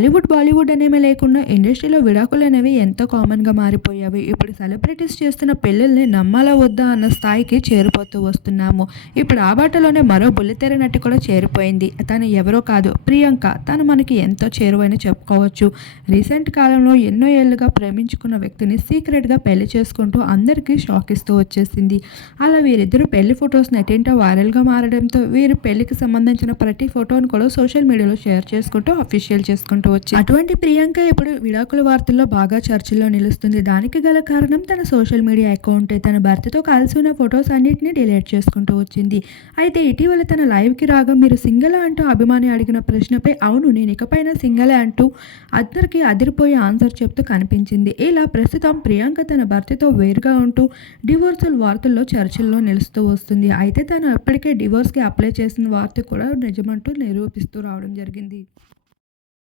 టాలీవుడ్ బాలీవుడ్ అనేవి లేకుండా ఇండస్ట్రీలో విడాకులు అనేవి ఎంతో కామన్గా మారిపోయాయి. ఇప్పుడు సెలబ్రిటీస్ చేస్తున్న పెళ్ళిల్ని నమ్మాలా వద్దా అన్న స్థాయికి చేరిపోతూ వస్తున్నాము. ఇప్పుడు ఆ బాటలోనే మరో బుల్లితెర నటి కూడా చేరిపోయింది. తను ఎవరో కాదు ప్రియాంక. తను మనకి ఎంతో చేరువైన చెప్పుకోవచ్చు. రీసెంట్ కాలంలో ఎన్నో ఏళ్ళుగా ప్రేమించుకున్న వ్యక్తిని సీక్రెట్గా పెళ్ళి చేసుకుంటూ అందరికీ షాక్ ఇస్తూ వచ్చేసింది. అలా వీరిద్దరు పెళ్ళి ఫొటోస్ నెటింటో వైరల్గా మారడంతో వీరి పెళ్ళికి సంబంధించిన ప్రతి ఫోటోను కూడా సోషల్ మీడియాలో షేర్ చేసుకుంటూ అఫీషియల్ చేసుకుంటూ వచ్చి అటువంటి ప్రియాంక ఇప్పుడు విడాకుల వార్తల్లో బాగా చర్చల్లో నిలుస్తుంది. దానికి గల కారణం తన సోషల్ మీడియా అకౌంట్ తన భర్తతో కలిసి ఉన్న ఫొటోస్ అన్నిటిని డిలీట్ చేసుకుంటూ వచ్చింది. అయితే ఇటీవల తన లైవ్కి రాగా మీరు సింగల్ అంటూ అభిమాని అడిగిన ప్రశ్నపై అవును నేను ఇకపైన సింగలే అంటూ అందరికీ అదిరిపోయే ఆన్సర్ చెప్తూ కనిపించింది. ఇలా ప్రస్తుతం ప్రియాంక తన భర్తతో వేరుగా ఉంటూ డివోర్సల్ వార్తల్లో చర్చల్లో నిలుస్తూ వస్తుంది. అయితే తను అప్పటికే డివోర్స్కి అప్లై చేసిన వార్త కూడా నిజమంటూ నిరూపిస్తూ రావడం జరిగింది.